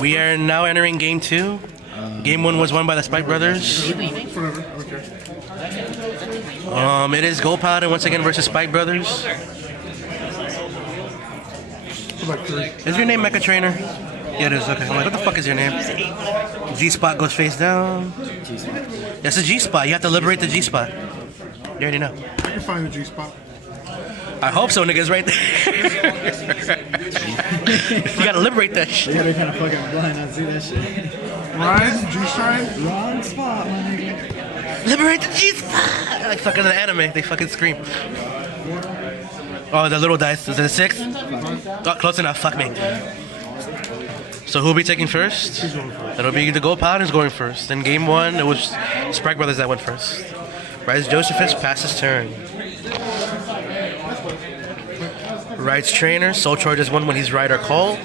We are now entering game 2. Game 1 was won by the Spike Brothers. It is Gold Paladin once again versus Spike Brothers. Is your name Mecha Trainer? Yeah, it is. Okay. I'm like, what the fuck is your name? G-Spot goes face down. That's a G-Spot. You have to liberate the G-Spot. You already know. I can find the G-Spot. I hope so, niggas, right there. You gotta liberate that shit. Yeah, they kind of fucking blind. I see that shit. Rise, G-Shine. Wrong spot, my nigga. Liberate the G-Spot! Like fucking in the anime, they fucking scream. Oh, the little dice. Is it a 6? Oh, close enough. Fuck me. So who'll be taking first? It'll be the Gold Paladins going first. In game 1, it was Spike Brothers that went first. Rise Josephus passes turn. Ride's Trainer, Soul Charges 1 when he's ride or called.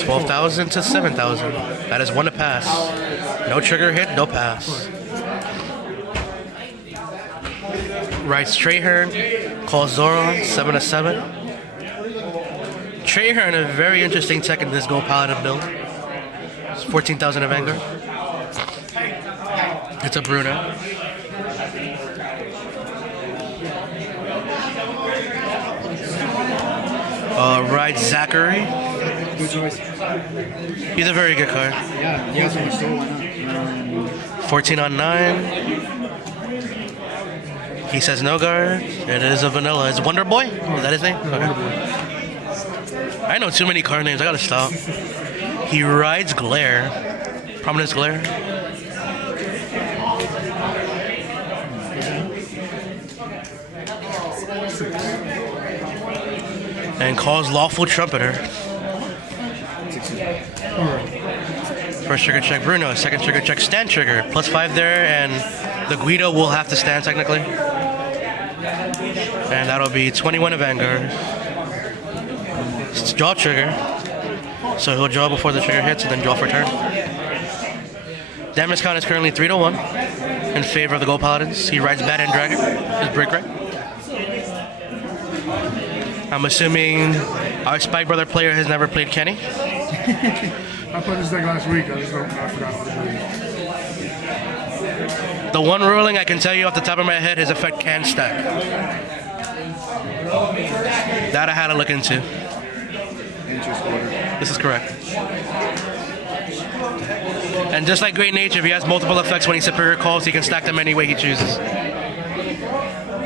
12,000 to 7,000. That is 1 to pass. No trigger hit, no pass. Ride's Trahern, calls Zoron, 7 to 7. Trahern, a very interesting tech in this Gold Paladin build. It's 14,000 of Vanguard. It's a Bruno. Ride Zachary. Good choice. He's a very good card. Yeah, you guys want to store one up. 14 on 9. He says no guard. It is a vanilla. It's Wonder Boy? Is that his name? Okay. I know too many card names. I gotta stop. He rides Glare. Prominence Glare. And calls Lawful Trumpeter. First trigger check Bruno, second trigger check stand trigger. +5 there, and the Guido will have to stand technically. And that'll be 21 of Vanguard. It's draw trigger. So he'll draw before the trigger hits and then draw for turn. Damage count is currently 3 to 1 in favor of the Gold Paladins. He rides Bad End Dragon, his break right. I'm assuming our Spike Brother player has never played Kenny. I played this deck last week. I forgot what it was. The one ruling I can tell you off the top of my head, his effect can stack. That I had to look into. This is correct. And just like Great Nature, if he has multiple effects when he superior calls, he can stack them any way he chooses.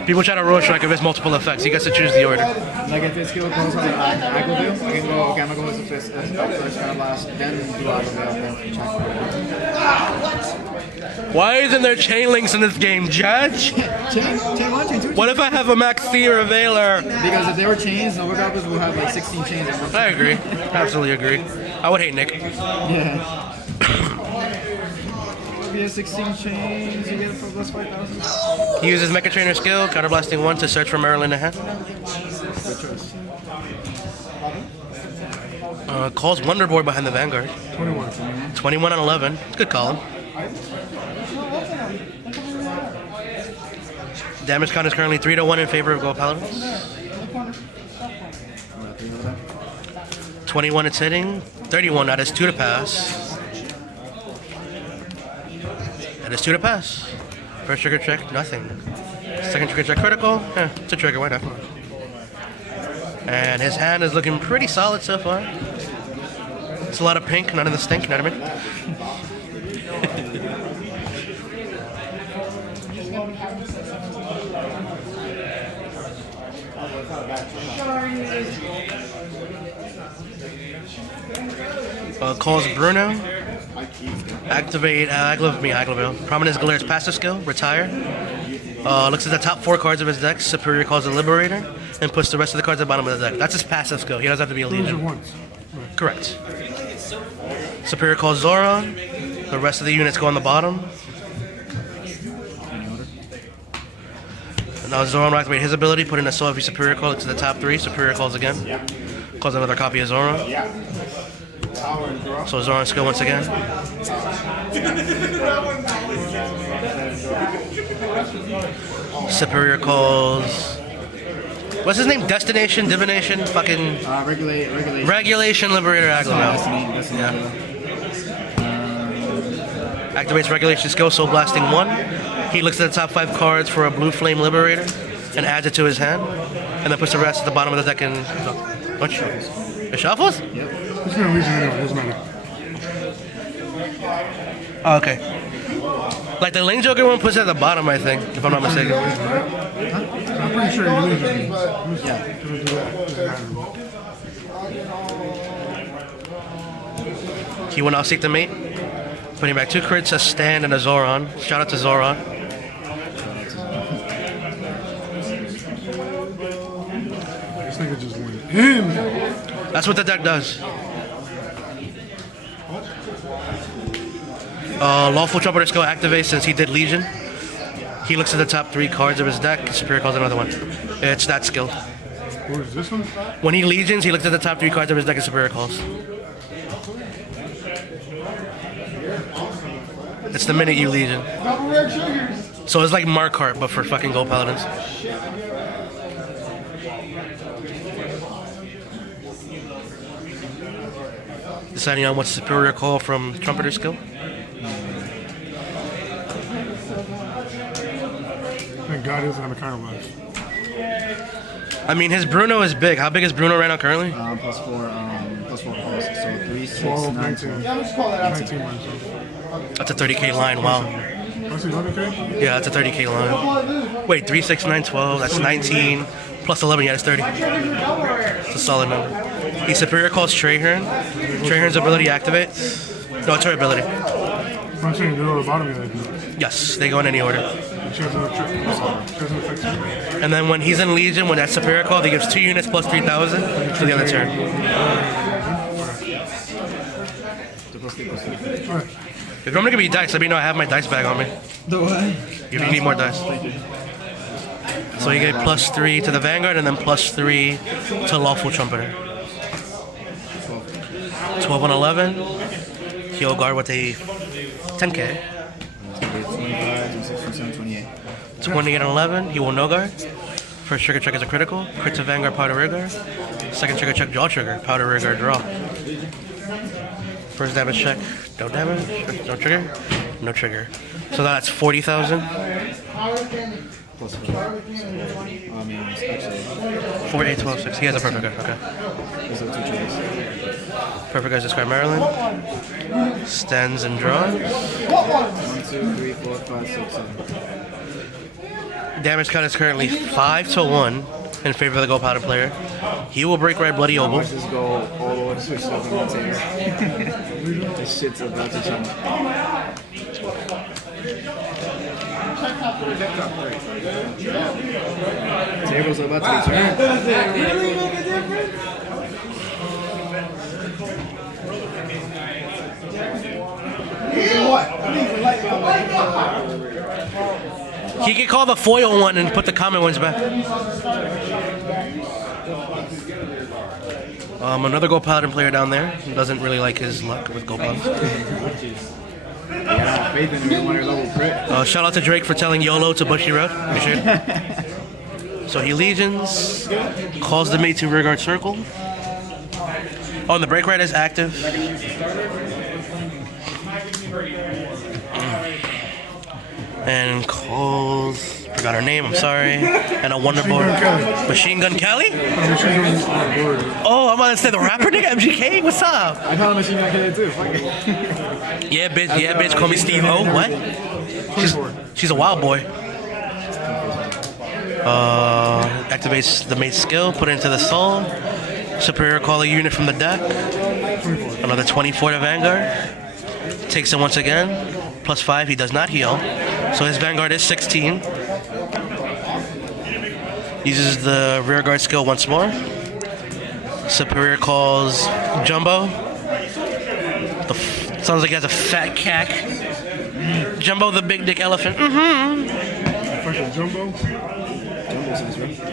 People try to roll strike if it's multiple effects. He gets to choose the order. Like if his skill goes on Aglaville, I can go Gamma Go as a first kind of last, then do Aglaville, then check. Why isn't there chain links in this game, Judge? Chain 1, chain 2. What if I have a Maxi or a Veiler? Because if they were chains, Overgoblins will have like 16 chains. I agree. Absolutely agree. I would hate Nick. Yeah. If he has 16 chains, you get it for plus 5,000. He uses Mecha Trainer skill, counterblasting 1 to search for Maryland ahead. Good choice. Calls Wonder Boy behind the Vanguard. 21 on 11. It's a good call. Damage count is currently 3 to 1 in favor of Gold Paladins. 21 it's hitting. 31, that is 2 to pass. That is 2 to pass. First trigger check, nothing. Second trigger check critical. It's a trigger, why not? And his hand is looking pretty solid so far. It's a lot of pink, none of the stink, you know what I mean? Calls Bruno. Activate Aglaville. Prominence Galaire's passive skill, retire. Looks at the top 4 cards of his deck, Superior calls a Liberator, and puts the rest of the cards at the bottom of the deck. That's his passive skill. He doesn't have to be a Legion. Correct. Superior calls Zoron. The rest of the units go on the bottom. And now Zoron will activate his ability, put in a soul if he Superior call it to the top 3. Superior calls again. Calls another copy of Zoron. So Zoron skill once again. Superior calls What's his name? Destination, Divination, fucking Regulation. Regulation Liberator Aglavale. Destiny. Activates Regulation skill, Soul Blasting 1. He looks at the top 5 cards for a Blue Flame Liberator and adds it to his hand, and then puts the rest at the bottom of the deck and what shuffles? It shuffles? Yep. It's gonna Legion anyway, doesn't matter. Oh, okay. Like the Lane Joker one puts it at the bottom, I think, if I'm not mistaken. I'm pretty sure you Legion. Yeah. Gonna do that. Doesn't matter. He will now seek the mate. Putting back 2 crits, a stand, and a Zoran. Shout out to Zoran. This nigga just went in. That's what the deck does. Lawful Trumpeter skill activates since he did Legion. He looks at the top 3 cards of his deck. Superior calls another one. It's that skill. What is this one? When he Legions, he looks at the top 3 cards of his deck and Superior calls. It's the minute you Legion. So it's like Markart, but for fucking Gold Paladins. Deciding on what's Superior Call from Trumpeter skill. Thank God he doesn't have a counter blast. I mean, his Bruno is big. How big is Bruno right now currently? Plus 4 calls. So 3, 6, 12, 9, 19. 12. 19 lines. That's a 30k line, wow. That's 11K? Yeah, that's a 30k line. Wait, 3, 6, 9, 12, that's 19. Plus 11, yeah, that's 30. It's a solid number. He Superior Calls Traherne. Trahern's ability activates. No, it's her ability. I'm saying they're on the bottom of that. Yes, they go in any order. She has no trick. She doesn't affect you. And then when he's in Legion, when that's Superior Call, he gives 2 units plus 3,000 to the other turn. Alright. If you want me to give you dice, let me know I have my dice bag on me. If you need more dice. So you get plus 3 to the Vanguard and then plus 3 to Lawful Trumpeter. 12 and 11. He'll guard with a 10k. 20 and 11. He will no guard. First trigger check is a critical. Crit to Vanguard, Powder Rear Guard. Second trigger check, Draw Trigger. Powder Rear Guard, draw. First damage check, no damage. No trigger. No trigger. So that's 40,000. Plus 4. I mean, it's actually. 4, 8, 12, 6. He has a perfect guard. Okay. Those are 2 triggers. Perfect guards discard Maryland. Stands and draws. 1, 2, 3, 4, 5, 6, 7. Damage count is currently 5 to 1 in favor of the Gold Powder player. He will break right Bloody Oval. Watch this go all the way switched up on the table. This shit's about to change. Table's about to be turned. He could call the foil one and put the common ones back. Another Gold Paladin player down there who doesn't really like his luck with Gold Paladins. Yeah, faith in him, 100 level crit. Shout out to Drake for telling YOLO to Bushy Road. Appreciate it. So he Legions, calls the mate to Rearguard Circle. Oh, and the Break Right is active. And calls, forgot her name, I'm sorry. And a Wonderboard. Machine Gun Kelly? Oh, I'm gonna say the rapper nigga, MGK, what's up? I call him Machine Gun Kelly too, fuck it. Yeah, bitch, call me Steve O. What? She's a wild boy. Activates the mate's skill, put it into the soul. Superior call a unit from the deck. Another 24 to Vanguard. Takes it once again. Plus 5, he does not heal. So his Vanguard is 16. Uses the rear guard skill once more. Superior calls Jumbo. Sounds like he has a fat cack. Jumbo the big dick elephant. Fucking Jumbo.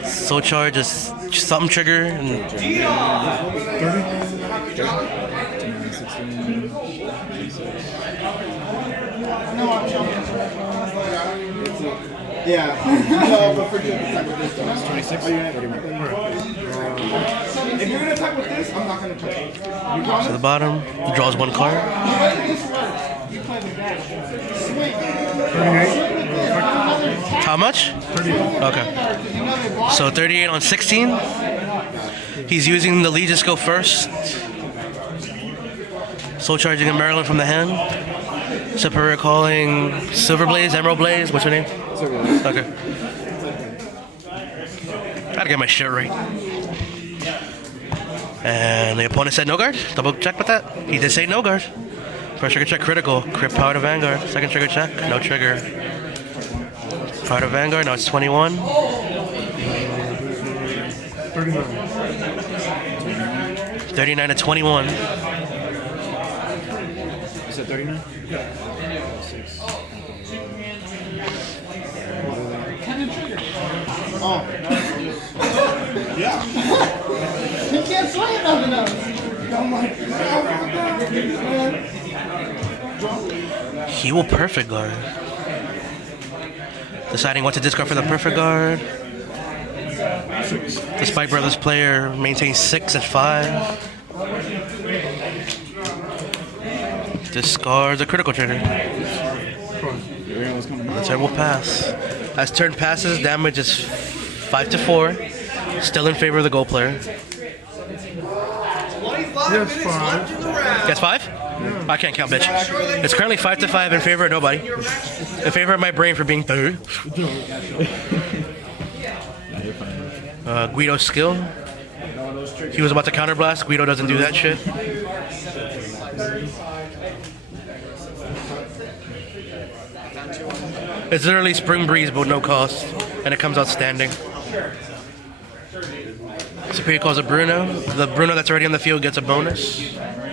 Soul charge is something trigger and 30? Yeah. No, but forget the type with this. 26? If you're gonna attack with this, I'm not gonna touch it. You promise? To the bottom, he draws one card. How much? 38. Okay. So 38 on 16. He's using the Legion skill first. Soul charging in Maryland from the hand. Superior calling Silver Blaze, Emerald Blaze. What's your name? Okay. Gotta get my shit right. And the opponent said no guard. Double check with that. He did say no guard. First trigger check critical. Crit power to Vanguard. Second trigger check. No trigger. Power to Vanguard. Now it's 21. 39. 39 to 21. You said 39? Oh. Yeah. He can't swing it nothing else. He will perfect guard. Deciding what to discard for the perfect guard. The Spike Brothers player maintains 6 at 5. Discards a critical trigger. The turn will pass. As turn passes, damage is 5 to 4. Still in favor of the gold player. Yes, 5. Gets 5? I can't count, bitch. It's currently 5 to 5 in favor of nobody. In favor of my brain for being third. Guido's skill. He was about to counterblast. Guido doesn't do that shit. It's literally Spring Breeze, but no cost. And it comes out standing. Superior calls a Bruno. The Bruno that's already on the field gets a bonus. Yeah,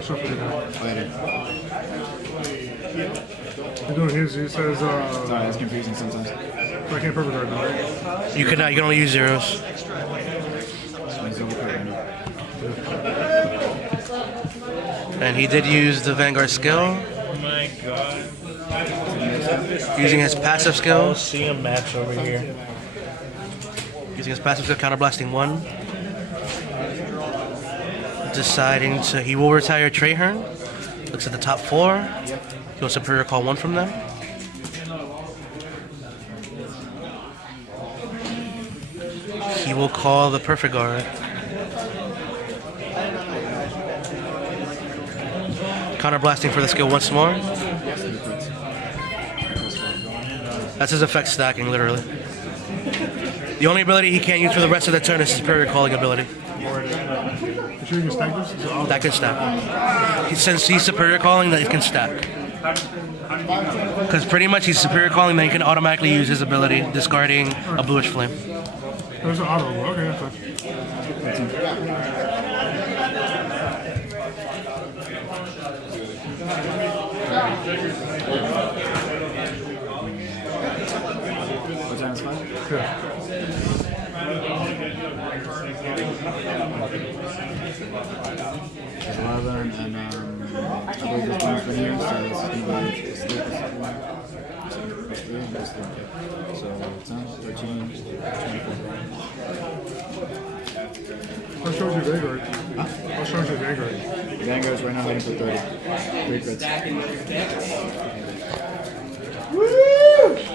shuffle it out. Oh, yeah, He's doing his, he says, sorry, it's confusing sometimes. I can't perfect right now. You cannot. You can only use zeros. And he did use the Vanguard skill. Oh my god. Using his passive I'll skill. see a match over here. Using his passive skill, counterblasting 1. Deciding to, he will retire Trahern. Looks at the top 4. He'll superior call 1 from them. He will call the perfect guard. Counterblasting for the skill once more. That's his effect stacking, literally. The only ability he can't use for the rest of the turn is his superior calling ability. You sure you can stack this? Is it all- That can stack. Since he's superior calling, that it can stack. Because pretty much he's superior calling, then he can automatically use his ability, discarding a bluish flame. There's an auto. Okay, that's fine. What time is 5? Yeah. There's 11, and I believe there's one for here, so it's going to be so 10, 13, 24. How strong is your Vanguard? Huh? How strong is your Vanguard? Vanguard's right now hitting for 30. 3 crits. Woo!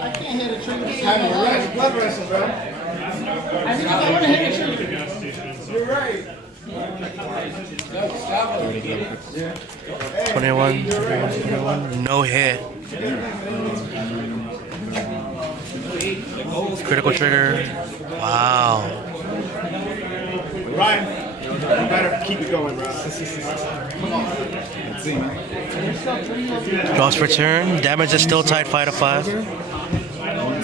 I can't hit a trigger. Blood wrestle, bro. I think I want to hit a trigger. You're right. 21, 21, no hit. Critical trigger. Wow. Ryan, you better keep it going, bro. Let's see, man. Draws for turn. Damage is still tied 5 to 5. 1,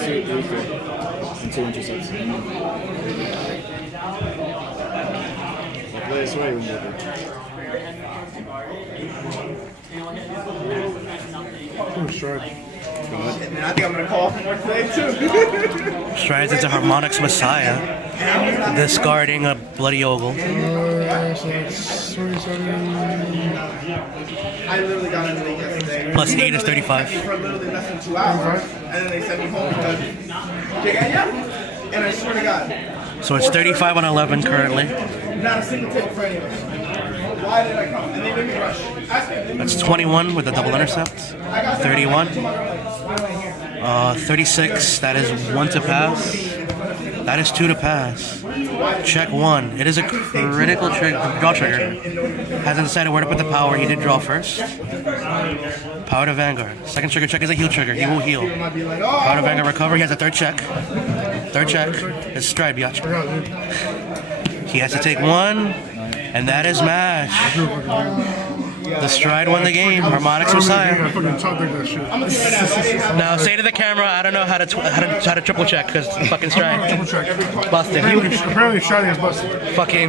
2, 3, 4. And 2 intercepts. Play this way when you're Two strike. And I think I'm gonna call for more today too. Strides into Harmonix Messiah. Discarding a Bloody Ogle. So it's 27. I literally got into the yesterday. Plus 8 is 35. For literally less than 2 hours, and then they sent me home because and I swear to God, So it's 35 on 11 currently. not a single ticket for any of us. Why did I come? And they made me rush. That's 21 with a double intercept. 31. 36. That is 1 to pass. That is 2 to pass. Check 1. It is a critical draw trigger. Hasn't decided where to put the power. He did draw first. Power to Vanguard. Second trigger check is a heal trigger. He will heal. Power to Vanguard recover. He has a third check. Third check. It's Stride Biatch. He has to take 1. And that is match. The Stride won the game. Harmonix Messiah. I fucking talk like that shit. Now say to the camera, I don't know how to triple check because fucking Stride Triple check. busted. Apparently, Shiny is busted. Fucking